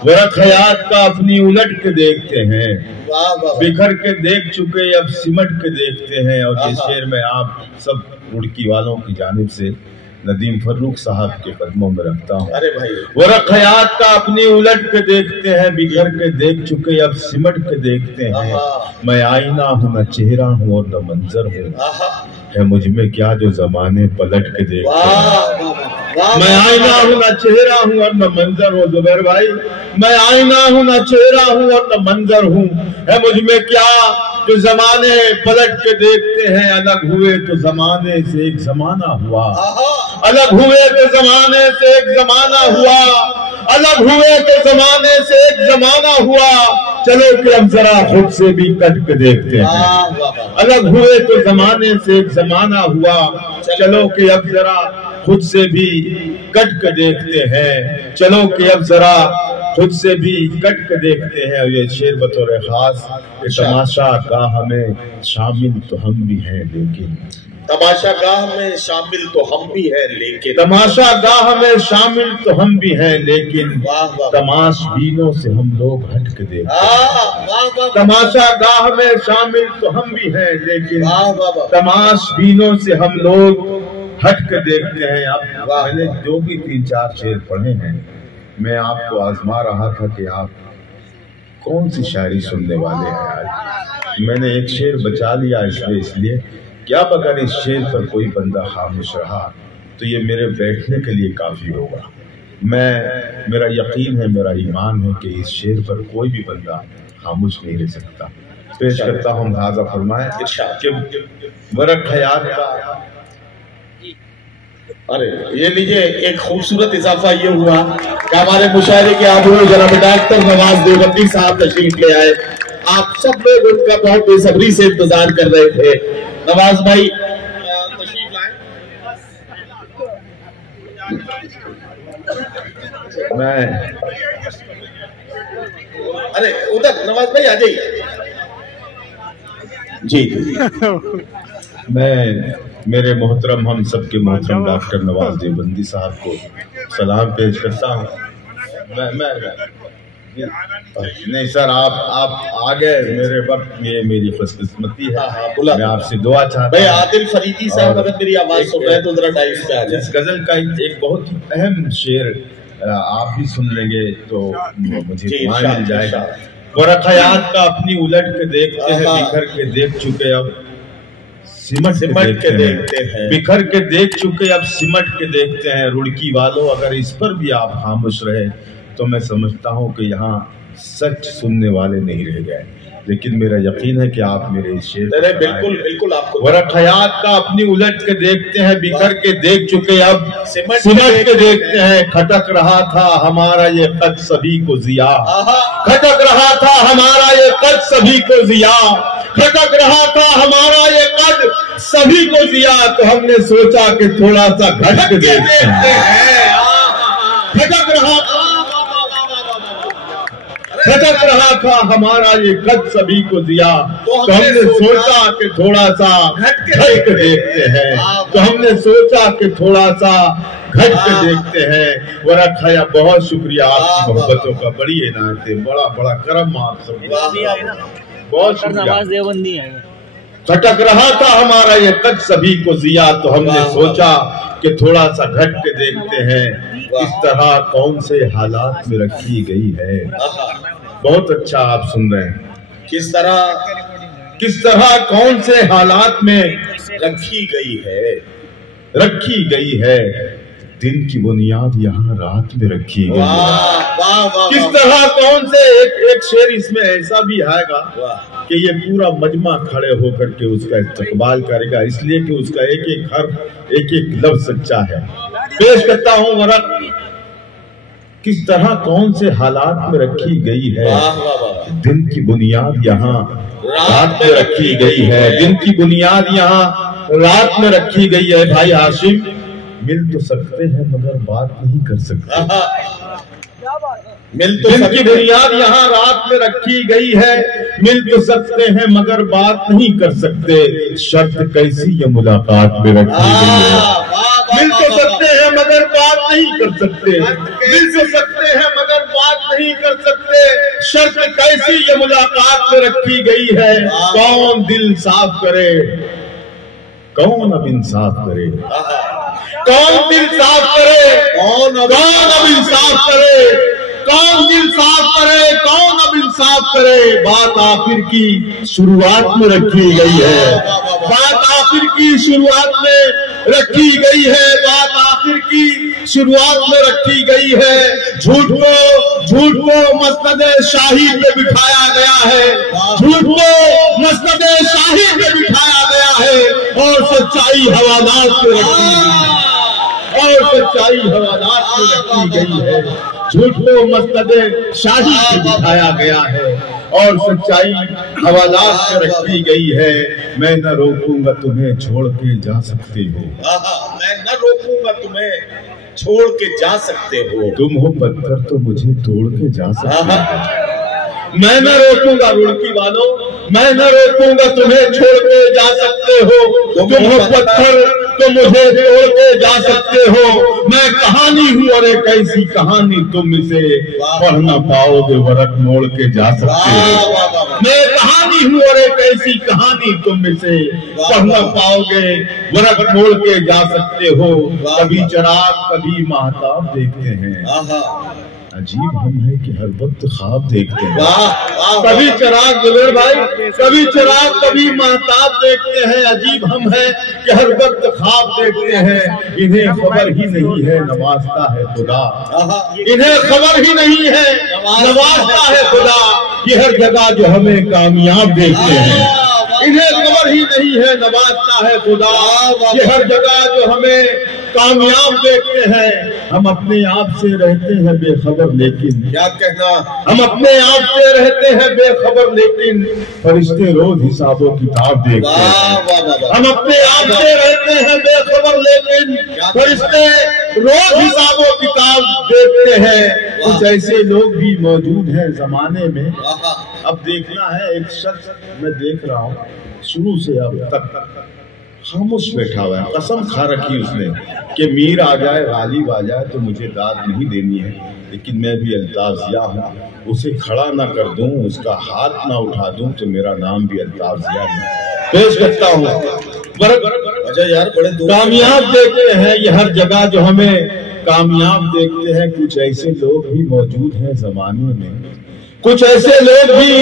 वरख हयात का अपनी उलट के देखते हैं, बिखर के देख चुके अब सिमट के देखते हैं। और ये शेर में आप सब रुड़की वालों की जानिब से नदीम फर्रुख साहब के कदमों में रखता हूँ। अरे भाई, वरख हयात का अपनी उलट के देखते हैं, बिखर के देख चुके अब सिमट के देखते हैं। मैं आईना हूँ न चेहरा हूँ और न मंजर हूँ, है मुझ में क्या जो जमाने पलट के देखते हैं। मैं आईना हूँ न चेहरा हूँ और न मंजर हूँ जुबैर भाई, मैं आईना हूँ न चेहरा हूँ और न मंजर हूँ, है मुझ में क्या जो जमाने पलट के देखते हैं। अलग हुए तो जमाने से एक जमाना हुआ, अलग हुए तो जमाने से एक जमाना हुआ, अलग हुए तो जमाने से एक जमाना हुआ। चलो कि अब जरा खुद से भी कट के देखते हैं। अलग हुए तो जमाने से एक जमाना हुआ, चलो कि अब जरा खुद से भी कट के देखते हैं। चलो कि अब जरा खुद से भी कट के देखते हैं। ये शेर बतौर खास तमाशा गाह में शामिल तो हम भी हैं लेकिन, तमाशा गाह में शामिल तो हम भी हैं लेकिन, तमाशा गाह में शामिल तो हम भी हैं लेकिन, तमाशबीनों से हम लोग हट के देखते हैं। तमाशा गाह में शामिल तो हम भी हैं लेकिन, तमाशबीनों से हम लोग हट के देखते हैं। अब मैंने जो भी 3-4 शेर पढ़े हैं, मैं आपको आजमा रहा था कि आप कौन सी शायरी सुनने वाले हैं आज। मैंने एक शेर बचा लिया इसलिए कि अब अगर इस शेर पर कोई बंदा खामोश रहा तो ये मेरे बैठने के लिए काफी होगा। मेरा यकीन है, मेरा ईमान है कि इस शेर पर कोई भी बंदा खामोश नहीं रह सकता। पेश करता हूँ, हाज़ा फरमाए कि वरख हयात का। अरे ये लीजिए, एक खूबसूरत इजाफा ये हुआ कि हमारे मुशायरे के आबरू जनाब डॉक्टर नवाज देवबंदी साहब तशरीफ ले आए। आप सब लोग उनका बहुत बेसब्री से इंतजार कर रहे थे। नवाज भाई तशरीफ लाए। मैं अरे उधर नवाज भाई आ जाइए जी। मैं मेरे मोहतरम हम सबके मोहतरम डॉक्टर नवाज देवबंदी साहब को सलाम पेश करता हूँ। मैं नहीं सर, आप आ गए मेरे वक्त, ये मेरी खुशकिस्मती है। मैं आपसे दुआ चाहता हूँ। आदिल फरीदी साहब अगर मेरी आवाज सुन रहे हैं तो जरा टाइम पे आ जाए। इस गजल का एक बहुत ही अहम शेर आप भी सुन लेंगे तो मुझे दुआ मिल जाएगा। वरख हयात का अपनी उलट के देखते हैं, बिखर के देख चुके अब सिमट के देखते हैं। बिखर के देख चुके अब सिमट के देखते हैं। रुड़की वालों, अगर इस पर भी आप खामोश रहे तो मैं समझता हूँ कि यहाँ सच सुनने वाले नहीं रह गए। लेकिन मेरा यकीन है कि आप मेरे इस शेर बिल्कुल आपको वरख हयात का अपनी उलट के देखते हैं, बिखर के देख चुके अब सिमट के देखते हैं। खटक रहा था हमारा ये कद सभी को जिया, खटक रहा था हमारा ये कद सभी को जिया, खटक रहा था हमारा ये कद सभी को जिया। तो हमने सोचा कि थोड़ा सा घट के देखते हैं। खटक रहा था हमारा ये कद सभी को दिया, तो हमने सोचा कि थोड़ा सा घट के देखते हैं। तो हमने सोचा कि थोड़ा सा घट के देखते हैं। वरख हया, बहुत शुक्रिया आपकी मोहब्बतों का, बड़ी इनायत है, बड़ा करम आप सब, बहुत शुक्रिया। खटक रहा था हमारा ये कद सभी को जिया, तो हमने सोचा कि थोड़ा सा घट के देखते हैं। इस तरह कौन से हालात में रखी गई है। बहुत अच्छा आप सुन रहे हैं। किस तरह कौन से हालात में रखी गई है। दिन की बुनियाद यहाँ रात में रखी गई है। किस तरह कौन से एक शेर इसमें ऐसा भी आएगा कि ये पूरा मजमा खड़े होकर के उसका इस्तकबाल करेगा, इसलिए कि उसका एक एक हर्फ, एक एक लफ्ज सच्चा है। पेश करता हूँ वरख, किस तरह कौन से हालात में रखी गई है। दिन की बुनियाद यहाँ रात में रखी गई है। दिन की बुनियाद यहाँ रात में रखी गई है। भाई हाशिम, मिल तो सकते हैं मगर बात नहीं कर सकते। दिन की बुनियाद यहाँ रात में रखी गई है। मिल तो सकते हैं मगर बात नहीं कर सकते। शर्त कैसी ये मुलाकात में रखी गई है। मिल तो सकते हैं मगर बात नहीं कर सकते, मिल तो सकते हैं मगर बात नहीं कर सकते। शर्त कैसी ये मुलाकात में रखी गई है, कौन दिल साफ करे, कौन अब इंसाफ करे, कौन दिल साफ करे, कौन अब इंसाफ करे, कौन दिल साफ करे, कौन अब इंसाफ करे। बात आखिर की शुरुआत में रखी गई है, बात आखिर की शुरुआत में रखी गई है, बात आखिर की शुरुआत में रखी गई है। झूठ को मस्जिद शाही पे बिठाया गया है, झूठ को मस्जिद शाही पे बिठाया गया है और सच्चाई हवालात में रखी गई है, और सच्चाई हवालात में रखी गई है। झूठ को मस्जिद शाही पे बिठाया गया है और सच्चाई हवालात में रखी गई है। मैं न रोकूंगा तुम्हें, छोड़ के जा सकते हो, मैं न रोकूंगा तुम्हें, छोड़ के जा सकते हो। तुम हो पत्थर तो मुझे तोड़ के जा सकते हो। मैं न रोकूंगा रुड़की वालों, मैं न रोकूंगा तुम्हें, छोड़ के जा सकते हो। तुम हो पत्थर तो मुझे तोड़ के जा सकते हो। मैं कहानी हूँ और एक ऐसी कहानी तुम इसे पढ़ न पाओगे, वरक मोड़ के जा सकते हो। मैं कहानी हूँ और एक ऐसी कहानी तुम इसे पढ़ न पाओगे, वरक मोड़ के जा सकते हो। कभी चिराग कभी महताब देखते हैं, अजीब हम है कि हर वक्त ख्वाब देखते हैं। कभी चिराग जुबेर भाई, कभी चिराग कभी महताब देखते हैं, अजीब हम है कि हर वक्त ख्वाब देखते हैं। इन्हें खबर ही नहीं है नवाजता है खुदा, इन्हें खबर ही नहीं है नवाजता है खुदा, कि हर जगह जो हमें कामयाब देखते हैं। इन्हें खबर ही नहीं है नवाजता है खुदा, ये हर जगह जो हमें कामयाब देखते हैं। हम अपने आप से रहते हैं बेखबर, लेकिन क्या कहना, हम अपने आप से रहते हैं बेखबर, लेकिन फरिश्ते रोज हिसाबो किताब देखते हैं। हम अपने आप से रहते हैं बेखबर, लेकिन फरिश्ते रोज हिसाबो किताब देखते हैं। कुछ ऐसे लोग भी मौजूद हैं जमाने में। अब देखना है, एक शख्स मैं देख रहा हूँ शुरू से अब तक खामोश बैठा हुआ है, कसम खा रखी उसने कि मीर आ जाए गालिब आ जाए तो मुझे दाद नहीं देनी है, लेकिन मैं भी अल्ताफ़ हूँ, उसे खड़ा ना कर दूं, उसका हाथ ना उठा दूं तो मेरा नाम भी अल्ताफ़ है। पेश करता हूँ। अच्छा यार, बड़े कामयाब देखते हैं ये हर जगह जो हमें कामयाब देखते हैं। कुछ ऐसे लोग भी मौजूद हैं जमाने में, कुछ ऐसे लोग भी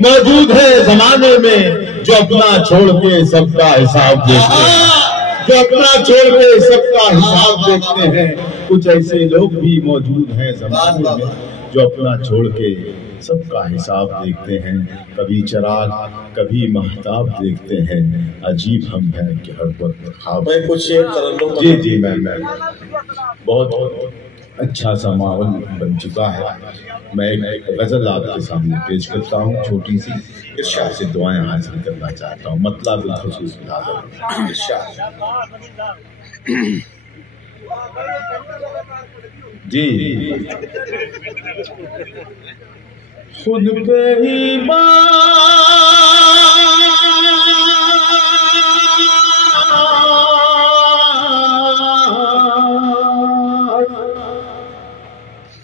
मौजूद हैं जमाने में, जो अपना छोड़ के सबका हिसाब देखते हैं, जो अपना छोड़ के सबका हिसाब देखते हैं। कुछ ऐसे लोग भी मौजूद हैं जमाने में, जो अपना छोड़ के सबका हिसाब देखते हैं। कभी चिराग कभी महताब देखते हैं, अजीब हम हैं कि हर वक्त ख्वाब। कुछ जी जी मैं बहुत अच्छा सा माहौल बन चुका है। मैं एक गजल आपके सामने पेश करता हूँ, छोटी सी, इरशाद से दुआएं हासिल करना चाहता हूँ, मतलब बिलखुसूस जी। खुद पे ही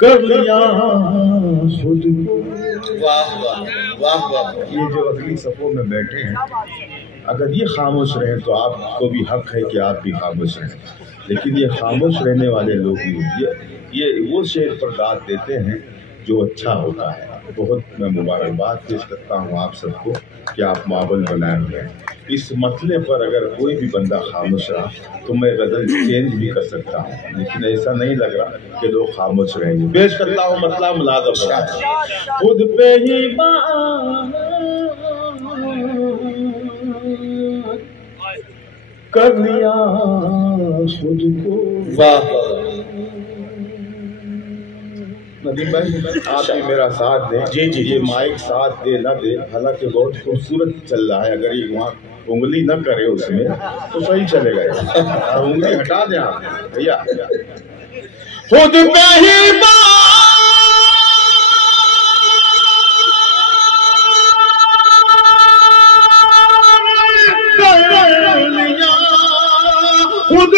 कर लिया खुद को। वाह वाह वाह वाह। ये जो अगली सफों में बैठे हैं, अगर ये खामोश रहे तो आपको भी हक है कि आप भी खामोश रहें, लेकिन ये खामोश रहने वाले लोग ये वो शेर पर दाद देते हैं जो अच्छा होता है। बहुत मैं मुबारकबाद पेश करता हूँ आप सबको कि आप माहौल बनाए हुए हैं। इस मसले पर अगर कोई भी बंदा खामोश रहा तो मैं गजल चेंज भी कर सकता हूँ, लेकिन ऐसा नहीं लग रहा कि लोग खामोश रहेंगे। पेश करता हूँ मतलब मुलाज़म खुद पे ही कर लिया खुद को। वाह नदीम भाई, आप भी मेरा साथ दें। जी जी। ये माइक साथ दे ना दे, हालांकि बहुत खूबसूरत चल रहा है, अगर ये वहाँ उंगली न करे उसमें तो सही चलेगा। उंगली हटा दें आप भैया। खुद पे ही खुद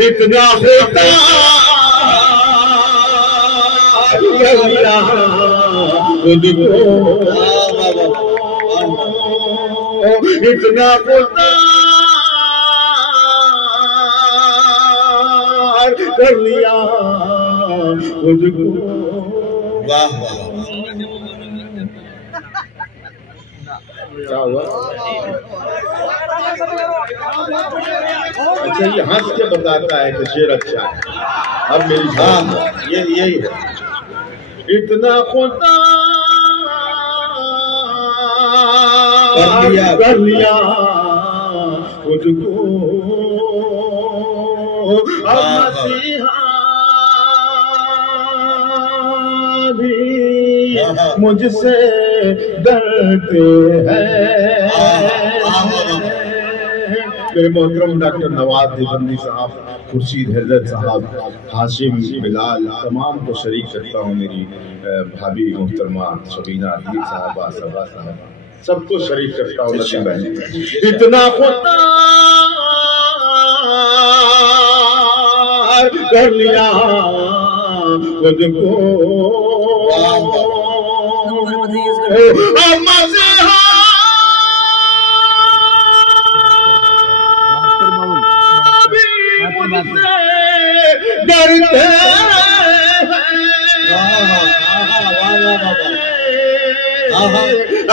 इतना होता खुद को, इतना होता कर लिया खुद को। वाह वाह, क्या हुआ? अच्छा, ये हंस के बताता है कि शेर अच्छा है। अब मेरी हाँ यही है। इतना खुदा कर लिया खुद को, अब मसीहा भी मुझसे डरते हैं। मेरे मोहतरम डॉक्टर नवाज देवबंदी साहब, खुर्शीद हैदर साहब, हाशिम बिलाल, तमाम को शरीक करता हूँ। मेरी भाभी मोहतरमा शबीना अली साहबा, सबा साहब, सबको शरीक करता हूँ। नसीब है इतना खुदा कर लिया खुद को, डरते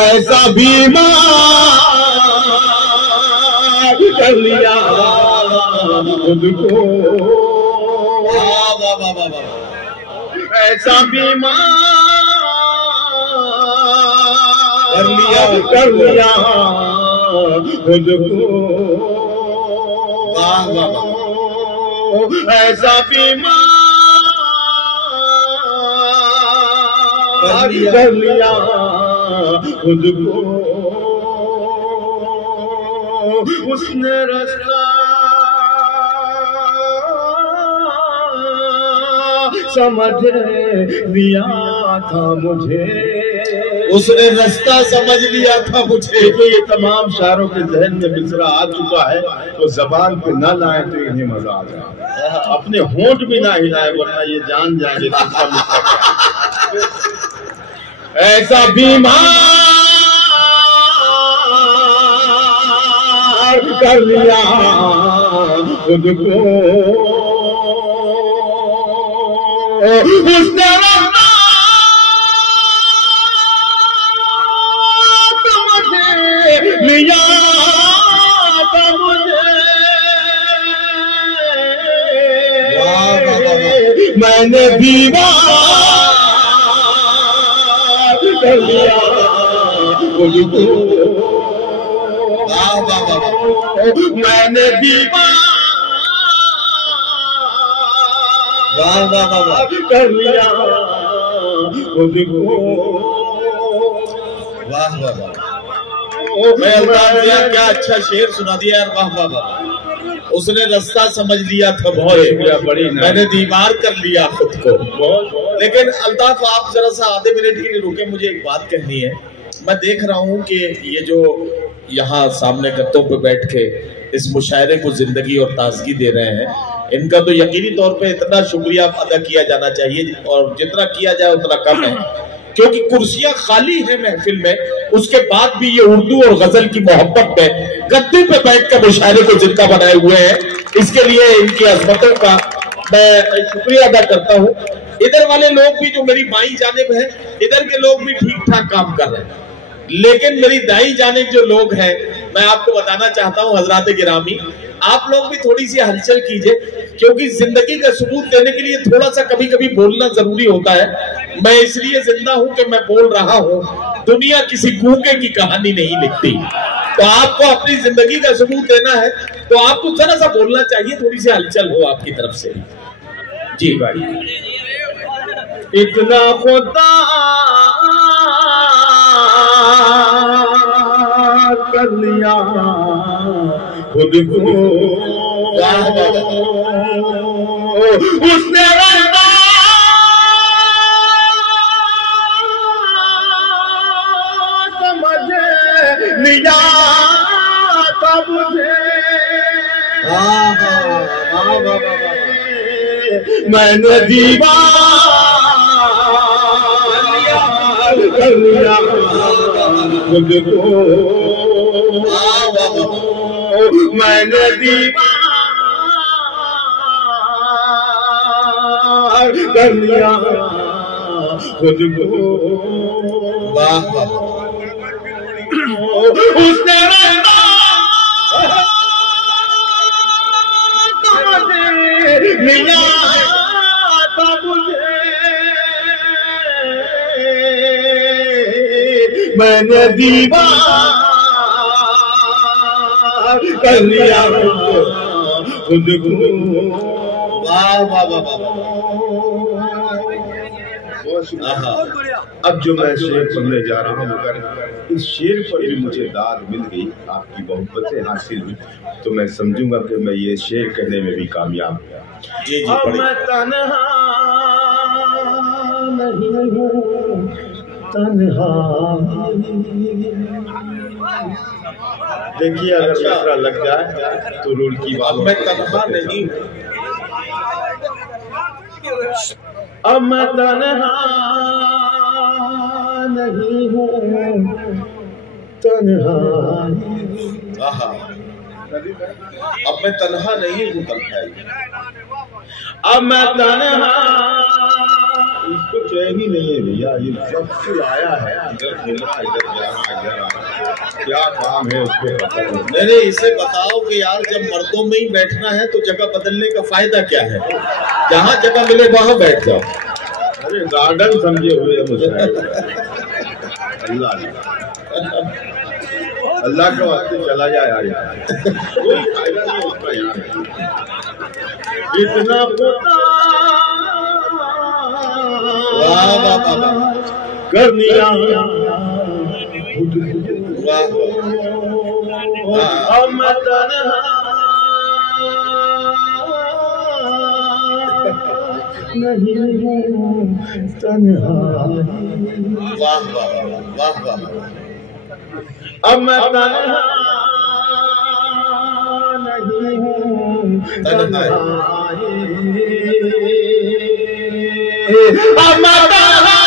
ऐसा बीमार कर लिया खुद को, ऐसा बीमार कर लिया खुद को, ऐसा बीमार कर लिया खुद को। उसने रास्ता समझ लिया था मुझे, उसने रास्ता समझ लिया था मुझे। ये तमाम शायरों के जहन में मिसरा आ चुका है, तो जबान पे ना लाए तो इन्हें मजा आ जाए। अपने होंठ भी ना हिलाए, वरना ये जान जाएंगे किसका मिसरा क्या। ऐसा बीमार कर लिया खुद को, उसने लिया था मुझे, मैंने दीवार कर लिया खुद को, मैंने दीवार कर लिया खुद को। वाह वाह वाह, क्या अच्छा शेर सुना दिया यार, वाह वाह वाह। उसने रास्ता समझ लिया था मुझे, बड़ी मैंने दीवार कर लिया खुद को। लेकिन अल्ताफ आप जरा सा आधे मिनट के लिए रुके, मुझे एक बात कहनी है। मैं देख रहा हूँ कि ये जो यहाँ सामने गत्तों पे बैठ के इस मुशायरे को जिंदगी और ताजगी दे रहे हैं, इनका तो यकीनी तौर पे इतना शुक्रिया अदा किया जाना चाहिए, और जितना किया जाए उतना कम है, क्योंकि कुर्सियां खाली हैं महफिल में, उसके बाद भी ये उर्दू और गजल की मोहब्बत में गद्दे पे बैठकर मुशायरे को जिंदा बनाए हुए हैं। इसके लिए इनकी अजमतों का मैं शुक्रिया अदा करता हूँ। इधर वाले लोग भी जो मेरी बाईं जानिब है, इधर के लोग भी ठीक ठाक काम कर रहे हैं, लेकिन मेरी दाईं जानिब जो लोग हैं, मैं आपको बताना चाहता हूँ हजरात गिरामी, आप लोग भी थोड़ी सी हलचल कीजिए, क्योंकि जिंदगी का सबूत देने के लिए थोड़ा सा कभी कभी बोलना जरूरी होता है। मैं इसलिए जिंदा हूं कि मैं बोल रहा हूं। दुनिया किसी गूंगे की कहानी नहीं लिखती, तो आपको अपनी जिंदगी का सबूत देना है तो आपको जरा सा बोलना चाहिए, थोड़ी सी हलचल हो आपकी तरफ से। जी भाई, इतना खुदा कर लिया खुद को, उसने समझ लिया था मुझे, मैंने दीवार कर लिया खुद को, मैंने दीवार कर लिया खुद को। उसने मिला था मुझे, मैंने दीवार कर लिया खुद को। वाह वाह वाह वाह। अब जो मैं शेर पढ़ने जा रहा हूँ, अगर इस शेर पर भी मुझे दाद मिल गई, आपकी मोहब्बतें हासिल हुई, तो मैं समझूंगा कि मैं ये शेर कहने में भी कामयाब हूँ। जी जी, मैं तन्हा नहीं हूँ, तन्हा। देखिए अगर दूसरा लग जाए तो रोल की बात। मैं तन्हा नहीं, अब मैं तन्हा नहीं हूँ, तन्हा। अब मैं तन्हा नहीं हूँ तन्हाई, अब मैं तन्हा। इसको चैन ही नहीं है भैया, ये सब कुछ आया है, इधर खेलना इधर जाना इधर आना, क्या काम है उसको पता नहीं। नहीं इसे बताओ कि यार जब मर्दों में ही बैठना है तो जगह बदलने का फायदा क्या है? जहाँ जगह मिले वहां बैठ जाओ। अरे गार्डन समझे हुए मुझे। अल्लाह के वास्ते चला जाए यार, कोई फायदा नहीं उसका यार। इतना पता कर लिया खुद को, अब मैं तन्हा नहीं हूँ, तन्हा। वाह वाह वाह वाह। अब मैं तन्हा नहीं हूँ, तन्हा। अब मैं तन्हा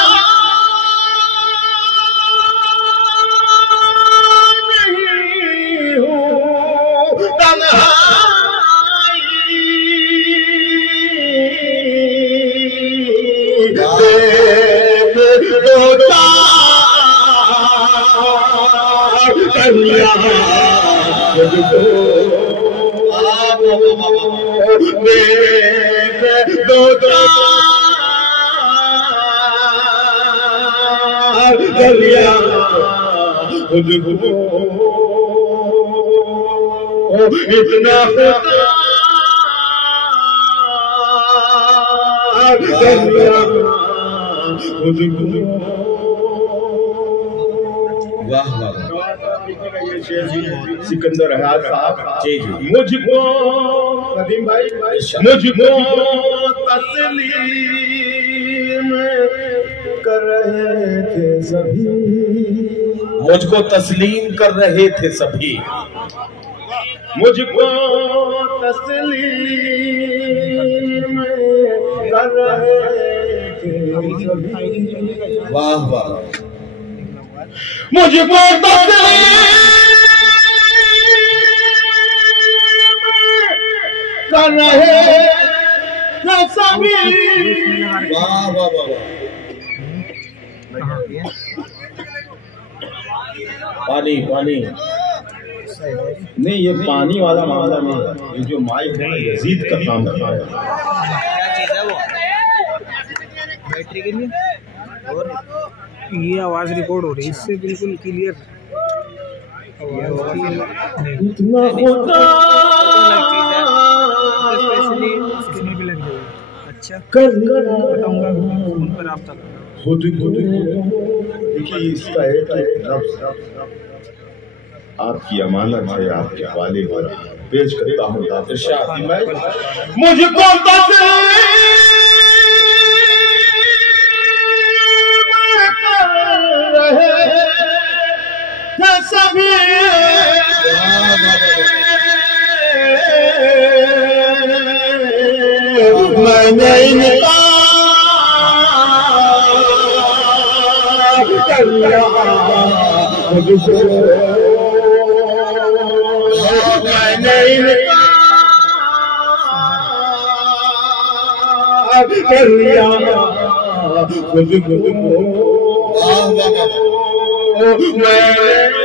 नहीं हूँ, तन्हा। कर लिया खुद को, दो कर लिया खुद को। इतना कर लिया खुद को। वाह वाह। सिकंदर हयात साहब जी जी। मुझको नदीम भाई, मुझको तस्लीम कर रहे थे सभी, मुझको तस्लीम कर रहे थे सभी, मुझको तस्लीम कर रहे थे सभी। वाह वाह। मुझको तस्लीम कर रहे थे सभी। वाह वाह वाह। पानी पानी नहीं, ये पानी वाला मामला नहीं है, ये जो माइक है यजीद का काम करता है। क्या चीज है वो? बैटरी के लिए। और ये आवाज रिकॉर्ड हो रही है इससे बिल्कुल क्लियर। इतना होता स्क्रीन भी लग जाएगी। अच्छा कर बताऊंगा फोन पर आप तक। खुद देखिए इसका एक लफ्ज़ आपकी अमानत है, आपके वाले हो पेश करता हूँ। मुझको सभी मैं मैंने इनकार कर लिया मुझको, मैंने इनकार कर लिया मुझको, मैंने